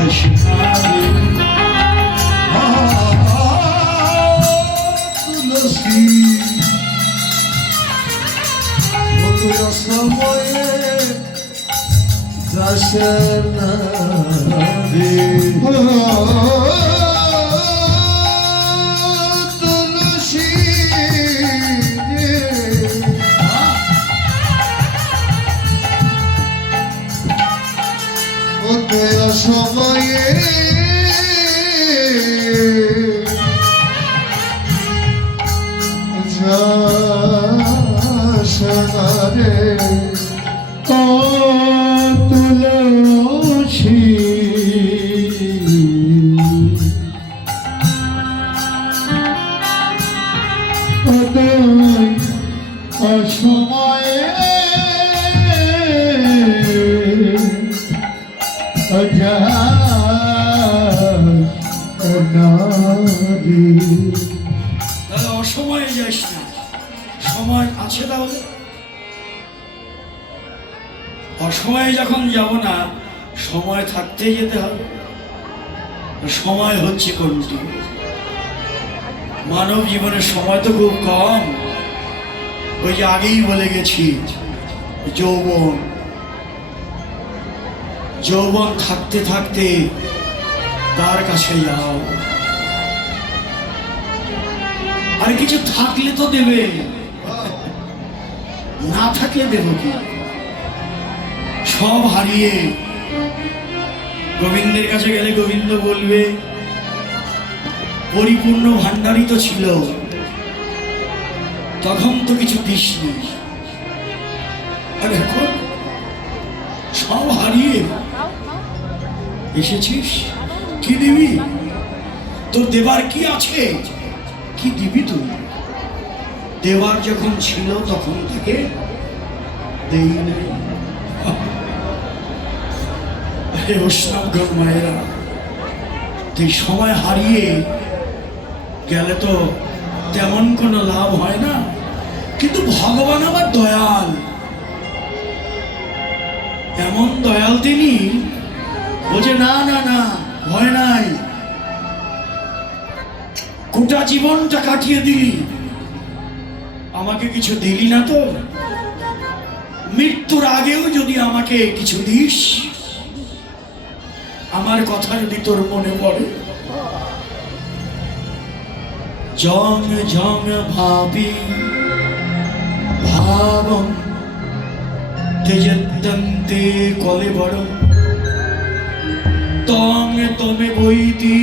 তুলসী সময়ে দর্শনা দে তুলসী উদয় সময়ে রে তুলসী অসময়ে অসময়ে যাইস না, সময় আছে তাহলে। অসময়ে যখন যাব না, সময় থাকতে যেতে হবে। সময় হচ্ছে কোনটি? মানব জীবনের সময় তো খুব কম। ওই যে আগেই বলে গেছি, যৌবন। যৌবন থাকতে থাকতে তার কাছে যাও। আর কিছু থাকলে তো দেবে, না থাকলে দেব কি? সব হারিয়ে গোবিন্দের কাছে গেলে গোবিন্দ বলবে পরিপূর্ণ ভান্ডারই তো ছিল, তখন তো কিছু দিসনি। আর এখন সব হারিয়ে এসেছিস, কি দিবি? তোর দেবার কি আছে? কি দিবি তুই? দেবার যখন ছিল তখন তাকে দেই নাই। বৈষ্ণবগণ মায়েরা, এই সময় হারিয়ে গেলে তো তেমন কোনো লাভ হয় না। কিন্তু ভগবান আবার দয়াল, এমন দয়াল তিনি, বলছে না না না, ভয় নাই। গোটা জীবনটা কাটিয়ে দিলি, আমাকে কিছু দিলি না তো? মৃত্যুর আগেও যদি আমাকে কিছু দিস, আমার কথা যদি তোর মনে পড়ে, জং জং ভাবি ভাবম তেজত্যন্তে কলেবরম তং তমে বৈতি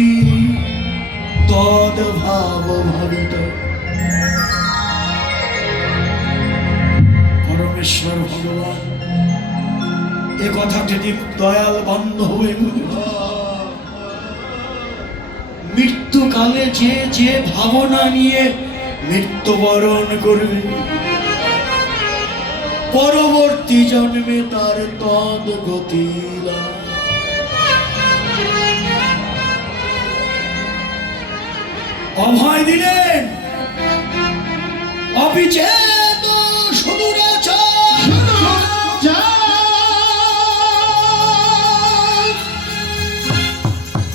তদ ভাব ভাবিত। পরমেশ্বর ভগবান এ কথা যদি দয়াল বন্ধ হয়ে মৃত্যুকালে যে যে ভাবনা নিয়ে মৃত্যুবরণ করবে, পরবর্তী জন্মে তার তদ গতি। অভয় দিলেন অবিচ্ছেদ সুদূরাচার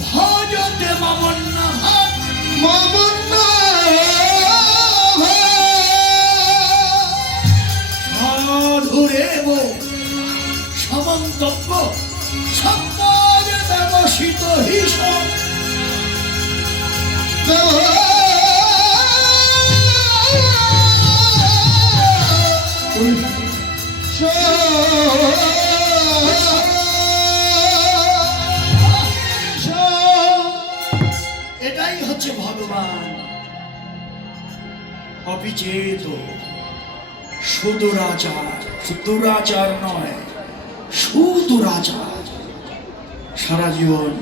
ভজতে মামন্না মামন্না সাধুরেব সমন্তব্য সম্পদ ব্যবসিত হিসাব এটাই হচ্ছে ভগবান। অবিচেত সুদুরাচার, দুরাচার নয়, সুদুরাচার। সারা জীবন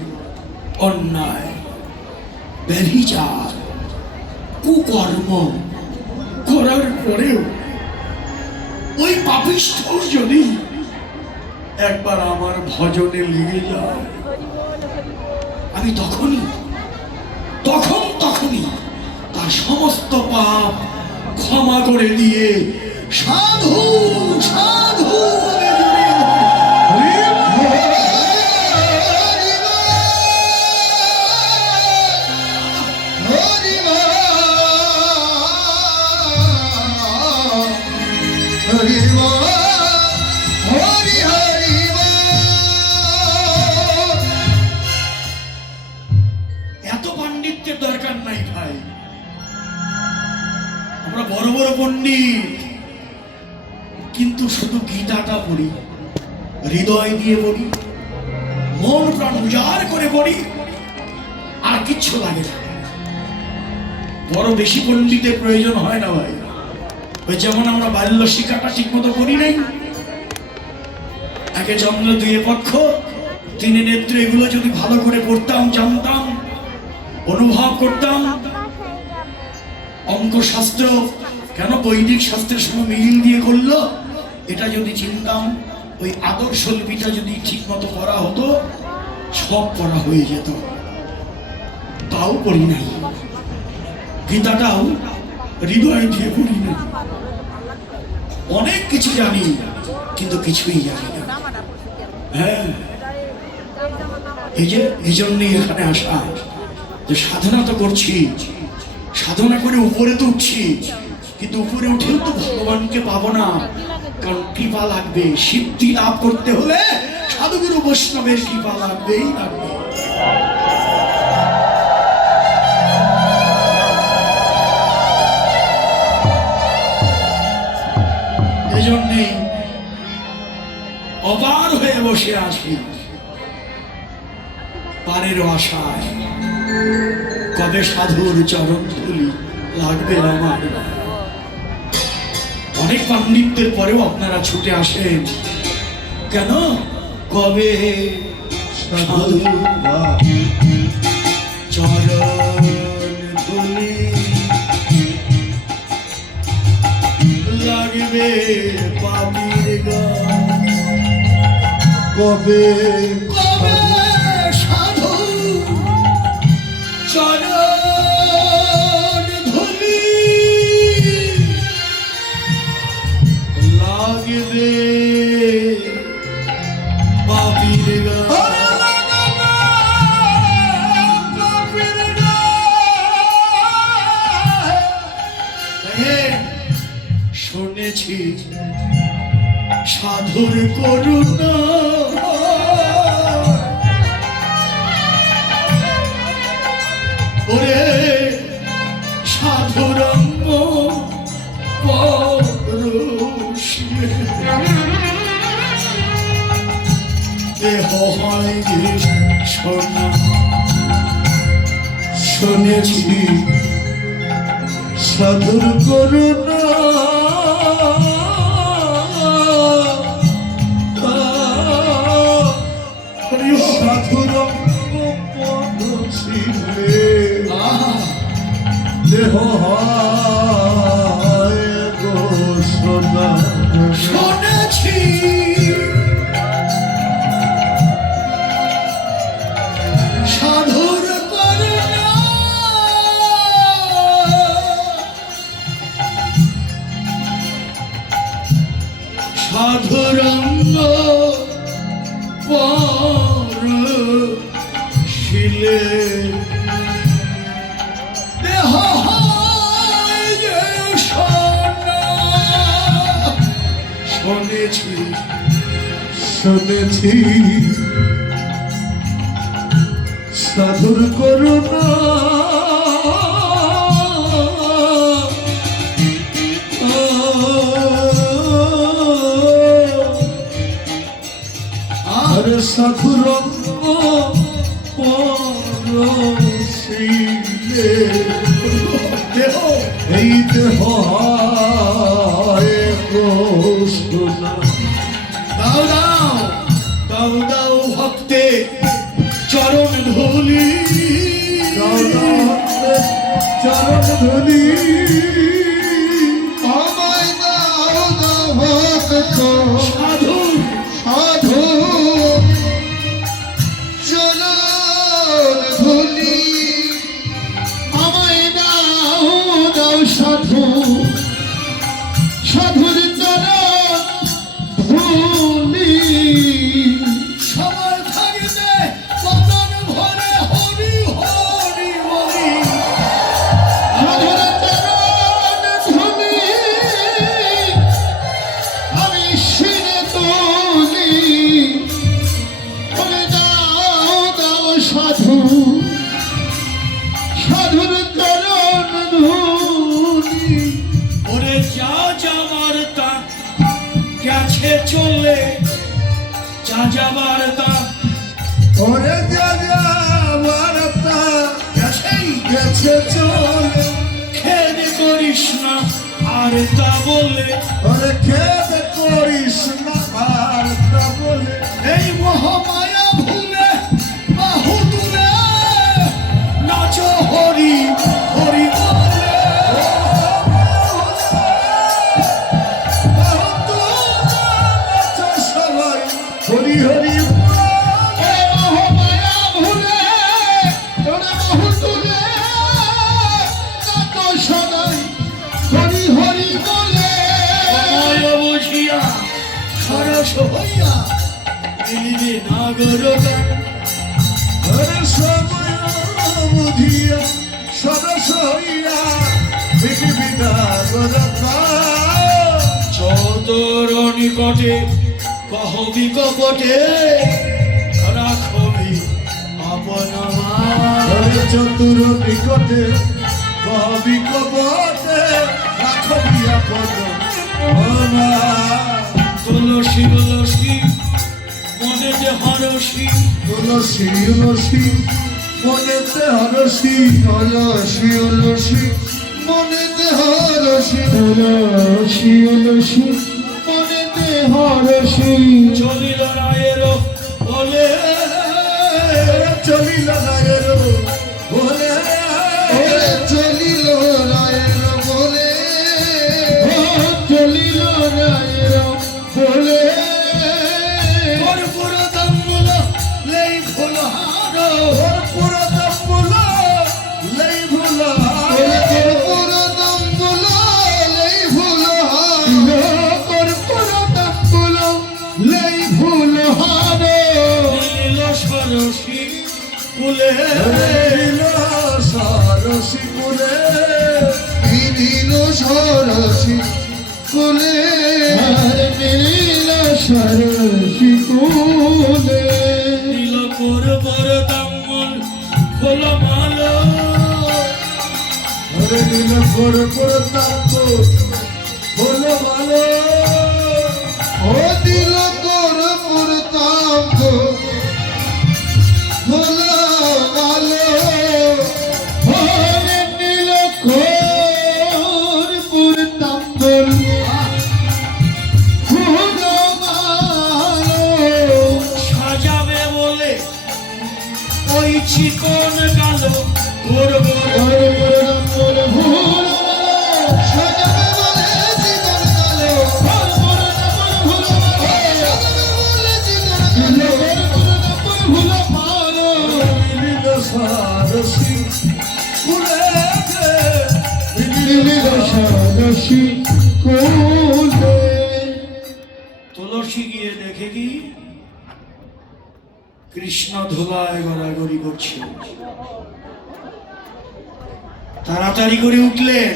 অন্যায়, ব্যভিচার, কুকর্ম করার পরেও ওই পাপিষ্ঠ যদি একবার আমার ভজনে লেগে যায়, আমি তখনই তার সমস্ত পাপ ক্ষমা করে দিয়ে সাধু সাধু পণ্ডিত, কিন্তু শুধু গীতাটা পড়ি, হৃদয় দিয়ে পড়ি, মন প্রাণ উজাড় করে পড়ি, আর কিচ্ছু লাগে না। বড় বেশি পণ্ডিতের প্রয়োজন হয় না ভাই। ওই যেমন আমরা বাল্য শিক্ষাটা ঠিক মতো করি নাই, একে চন্দ্র দুয়ে পক্ষ তিনে নেত্র, এগুলো যদি ভালো করে পড়তাম, জানতাম, অনুভব করতাম, অঙ্ক শাস্ত্র কেন বৈদিক শাস্ত্রের সঙ্গে মিল দিয়ে করলো, এটা যদি চিনতাম, ওই আদর্শ লিপিটা যদি ঠিক মতো পড়া হতো, সব পড়া হয়ে যেত। তাও পড়ি নাই, গীতাটাও হৃদয় দিয়ে পড়ি না। অনেক কিছু জানি, কিন্তু কিছুই জানি না। হ্যাঁ, এই জন্যই এখানে আসা, যে সাধনা তো করছি, সাধনা করে উপরে তো উঠছি, কিন্তু উপরে উঠেও তো ভগবানকে পাবো না, কারণ কৃপা লাগবে। সিদ্ধি লাভ করতে হলে সাধুগুরু বৈষ্ণবের কৃপা লাগবেই লাগবে। এই জন্যেই অপার হয়ে বসে আছি, পারের আশায়, কবে সাধুর চরণ ধুলি লাগবে আমার। অনেক পাণ্ডিত্যের পরেও আপনারা ছুটে আসেন কেন? কবে সাধুর চরণ ধুলি লাগবে পাপির গান। কবে কবে সাধু চরণ ধুলি লাগবে পাপির গান। শুনেছি সাধুর করুণা, ওরে সাধুরঙ্গ পরশে দেহ হয় সোনা। শুনেছি সাধুর করুণা, সাধুর পদশিলে দেহ হয় গো সোনা। শুনেছি সাধুর করুণা, সাধুরঙ্গ পরশিলে দেহ হয় যে সোনা। শুনেছি শুনেছি সাধুর করুণা, আর সাধুর পরশিলে দেহ এই দেহ হয় গো সোনা। দাও দাও দাও দাও ভক্তে চরণ ধুলি, চরণ ধুলি আমায় দাও দাও ভক্ত সাধু সাধু চরণ ধুলি, আমায় দাও দাও সাধু সাধুর চরণ ধুলি। সময় থাকিতে পতন ভরে হরি হরি বলি। সাধুর চরণ ধুলি আমি শিরে তুলি, বলে দাও দাও সাধু চলে যা যাবার তা ওরে যা যা বারতা গেছেই গেছে চলে খেদ করিস না আর তা বলে ওরে খেদ করিস না বারতা বলে এই মহামায়া ভুলে বাহু তুলে নাচ হরি হরি বলে সবাই হরি হরি এই মহামায়া ভুলে ওরে বাহু তুলে নাচ সবাই হরি হরি বলে সময় বুঝিয়া সরস হইয়া মিলিবে নাগর গান ওরে সময় বুঝিয়া সরস হইয়া পৃথিবীটা গরকা চতর নিকটে কহবি কপটে রাখবি আপন ওরে চতুর নিকটে কবি কবতে রাখবি আপন মনা তুলসী তুলসী মনে যে হরসী তুলসী তুলসী মনেতে হরসি অলসি অলসি মনেতে হরসি অলসি অলসি মনেতে হরসি চলিল রায়ের বলে চলিল রায়ের বলে চলিল রায়ের বলে চলিল রায়ের বলে কর্পূর দাম্বুল লেই ফুল হার পুরো দম্বুল লই ভুল পুরো দম্বুল লই ভুল পুরো দম্বুল লই ভুল হার নীল সরসী কুলে নীল সরসি কুলে নীল সরসি কুলে নীল সরসি কুলে নীল কর্পূর দাম্বুল ফুল মালা ওরে নীল কর্পূর তাপ বলো ভালো ও দিল কর্পূর তাপ বলো ভালো ওরে নীল কর্পূর তাপ বলো ভালো সাজাবে বলে ওই চিকন কালো করবো তুলসী গিয়ে দেখে কি কৃষ্ণ ধুলায় গড়াগড়ি করছে তাড়াতাড়ি করে উঠলেন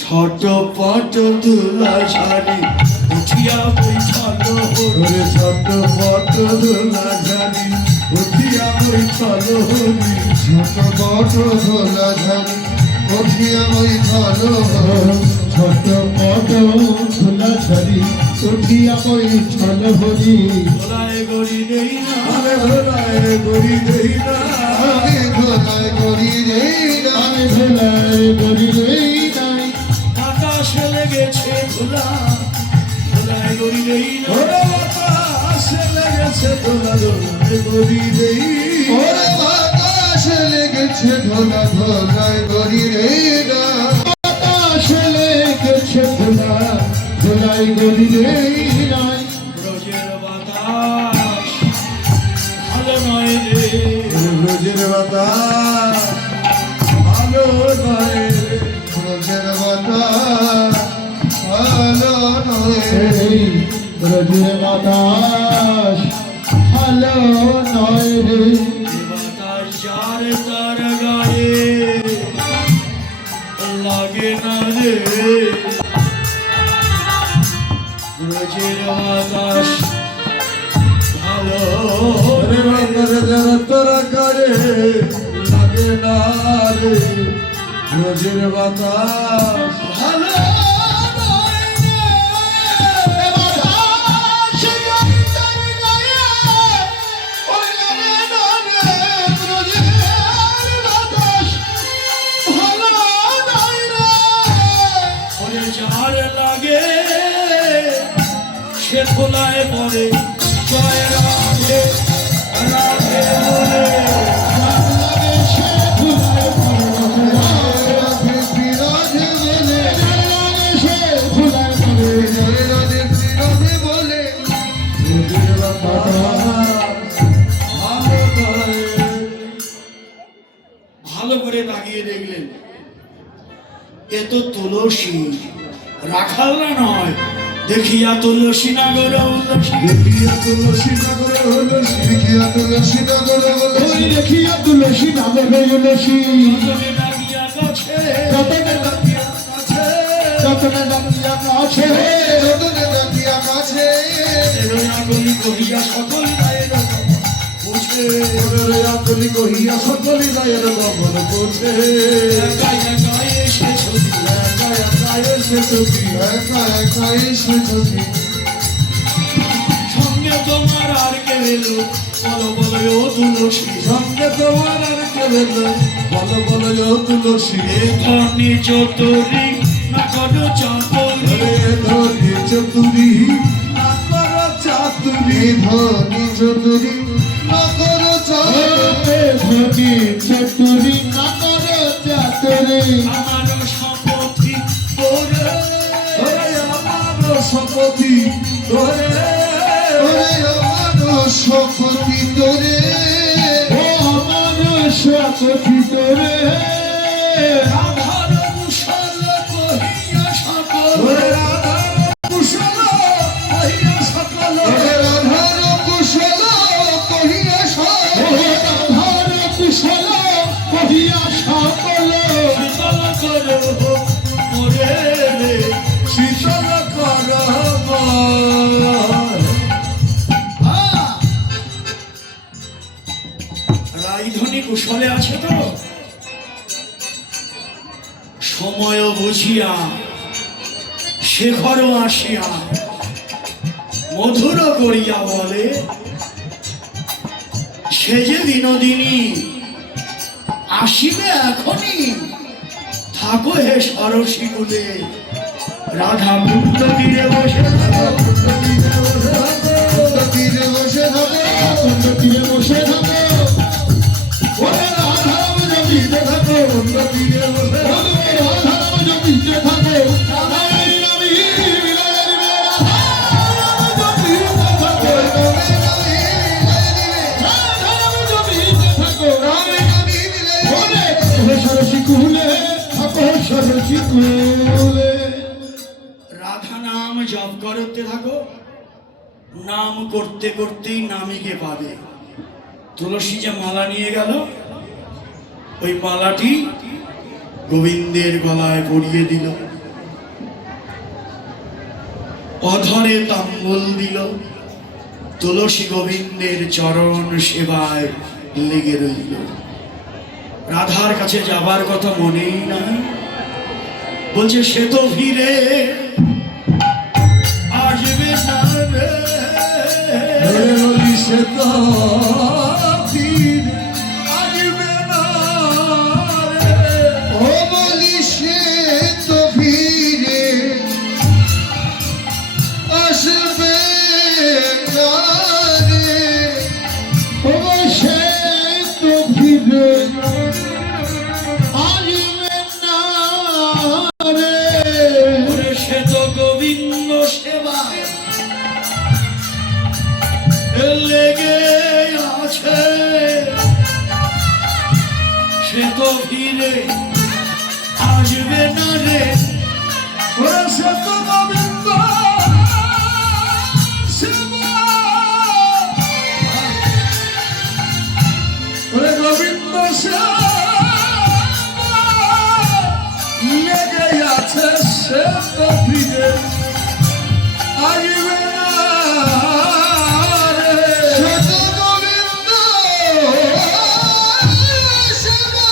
ঝটপট তুলা ঝাড়ি উঠিয়া বৈঠল ওরে ছোট বট দোলা ঝাড়ি উঠিয়া বৈঠল হরি ছোট বট দোলা ঝাড়ি উঠিয়া বৈঠল ছোট বট দোলা ঝাড়ি উঠিয়া বৈঠল হরি ধুলায় গড়ি দেই না আমি ধোলায় গড়ি দেই না আমি ধোলায় গড়ি দেই না আমি ধোলায় গড়ি দেই না আকাশে লেগেছে ধুলা ধুলায় গড়ি দেই না ওরে বাতাস লেগেছে ধোলা ধোলায় গড়ি দেই ওরে বাতাস লেগেছে ধোলা ধোলায় গড়ি দেই না বাতাস লেগেছে ধোলা ধোলায় গড়ি দেই না ব্রজের বাতাস ভালো নয় রে রোজের বাতাস ভালো নয় রে রোজের বাতাস ভালো নয় রে রোজের বাতাস ভালো নয় রে বাতাস যার তার গায়ে লাগে না রে ব্রজের বাতাস ভালো রে রোজের তোরা করে লাগে না রে রোজের বাতাস ভালো নয় রে ধোলায় পড়ে জয় রাধে রাধে বলে লাগে সে ধুলায় পড়ে রাধে শ্রী রাধে বলে লাগে সে ধুলায় পড়ে জয় রাধে শ্রী রাধে বলে ওদের বাবা ভালো করে তাকিয়ে দেখলেন এ তো তুলসী রাখালরা নয় দেখিয়া তুলসী নগর উল্লসী দেখিয়া তুলসী নগর হলসি দেখিয়া তুলসী নগর হলসি দেখিয়া তুলসী নগর হলসি যতনে ডাকিয়া কাছে যতনে ডাকিয়া কাছে যতনে ডাকিয়া কাছে যতনে ডাকিয়া কাছে এরোয়াগুলি কহিয়া সকল গায়ের বুঝে আপনি কহিয়া সকলি গায়ের গমন করছে গায়ে গায়ে সে ছবি গায়ে সে ছবি একা একা এসে ছবি সঙ্গে তোমার আর কে এলো বলো বলো ও তুলসী সঙ্গে তোমার আর কেবে বলো বলো ও তুলসী ধনি চতুরি না করো চাতুরি ধনী চতুরি না করো চাতুরি ধনী চতুরি না করো চাতুরি ধনী চতুরি না করো চাতুরি আমার শপথি করে আমার শপথি তোরে আমার শপথি তোরে আমার শপথি তোরে রাধার মুসল কহিয়া সকল রাধার কুশল কহিয়া সকল রাধার কুশল কহিয়া সকল রাধার কুশল কহিয়া সকল শীতল করো মোরে রে শীতল কর রাইধনী কুশলে আছে তো সময় বুঝিয়া শেখরও আসিয়া মধুর করিয়া বলে সে যে বিনোদিনী আসিবে এখনই থাকো হে সরসী কুলে রাধা মুক্ত তীরে বসে থাকো তীরে বসে থাকো তীরে বসে থাকো ওরে রাধারাম জপিতে থাকো তীরে বসে থাকো রাধারাম জপিতে থাকো রাধারাম জপিতে থাকো সরসী কুলে থাকো সরসী কুলে রাধা নাম জপ করতে থাকো নাম করতে করতেই নামীকে পাবে তুলসী যে মালা নিয়ে গেল ওই মালাটি গোবিন্দের গলায় পরিয়ে দিল অধরে তাম্বুল দিল তুলসী গোবিন্দের চরণ সেবায় লেগে রইল রাধার কাছে যাবার কথা মনেই নাই বলছে সে তো ফিরে আসবে না রে বলি সে তো ফিরে আসবে না রে ও বলি সে তো ফিরে আসবে না রে ও সে তো ফিরে আসবে না রে ওরে সে তো গোবিন্দ সেবা লেগে আছে সে তো ফিরে আসবে না রে ওরে সে তো গোবিন্দ সেবা ওরে গোবিন্দ সেবা লেগে আছে সে তো ফিরে আসবে না রে সে তো গোবিন্দ সেবা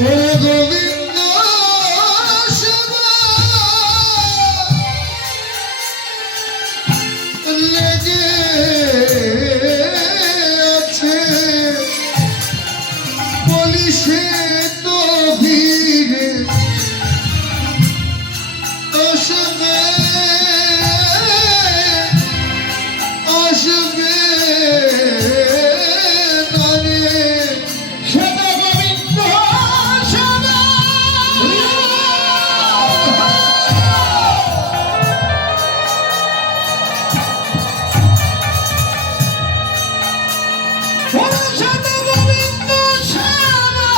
ওরে গোবিন্দ আসবে নারে সদা গোবিন্দ সদা সদা গোবিন্দ সদা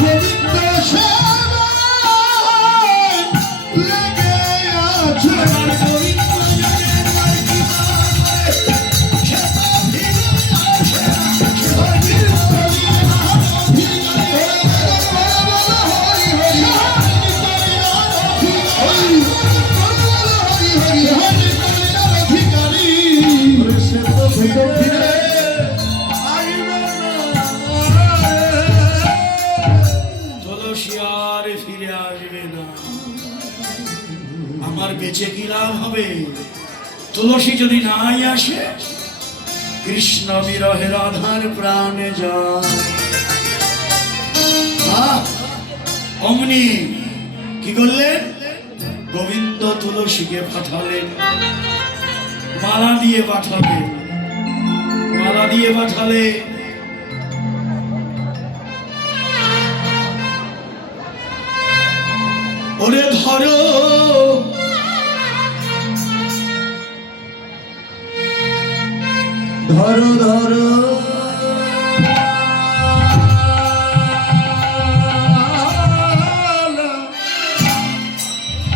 গোবিন্দ সদা লাগে আছে গোবিন্দ জনের মার্গী তুলসী আর ফিরে আসবে না। আমার বেঁচে কি লাভ হবে? তুলসী যদি নাই আসে, কৃষ্ণ বিরহে রাধার প্রাণে যায়। অমনি কি করলেন? গোবিন্দ তুলসীকে পাঠালেন, মালা দিয়ে পাঠালেন। মালা দিয়ে পাঠালে ওরে ধরো ধরো ধরো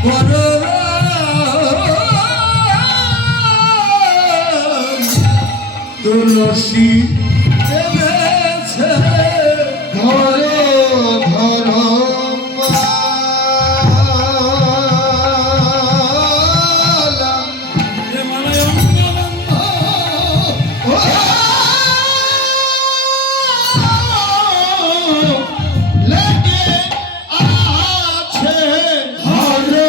করো তুলসী এনেছে ধরো ধরো মালা এ মালায় অঙ্গবন্ধ। লেগে আছে ধরো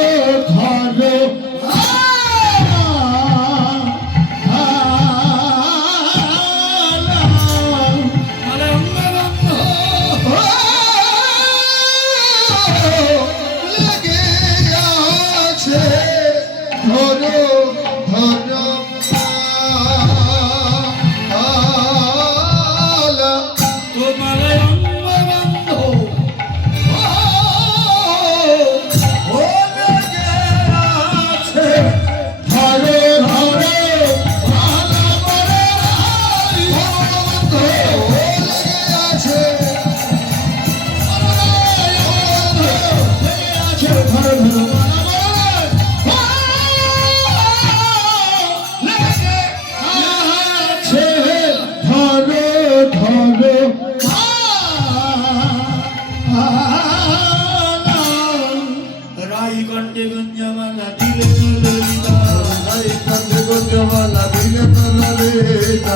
ধরো মালায় অঙ্গবন্ধ। লেগে আছে ধরো ধরো মালা তো মালায় অঙ্গবন্ধ। ও লেগে আছে ধরো ধরো মালা পরে ভগবন্ধ লেগে আছে ধরো ধরো রাইকণ্ঠে গঞ্জমালা দিলে ললিতা। গঞ্জমালা দিলে তো ললিতা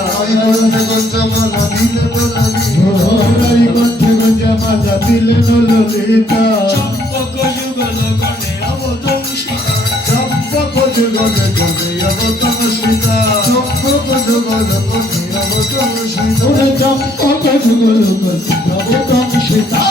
গঞ্জমালা দিলে তো ললিতা চম্পক যুগল গণে অবদংশিতা। চম্পক যুগলে গলে অবতম সীতা চম্পক যুগলে গলে অবতম সীতা চম্পক যুগল গণে অবদংশিতা।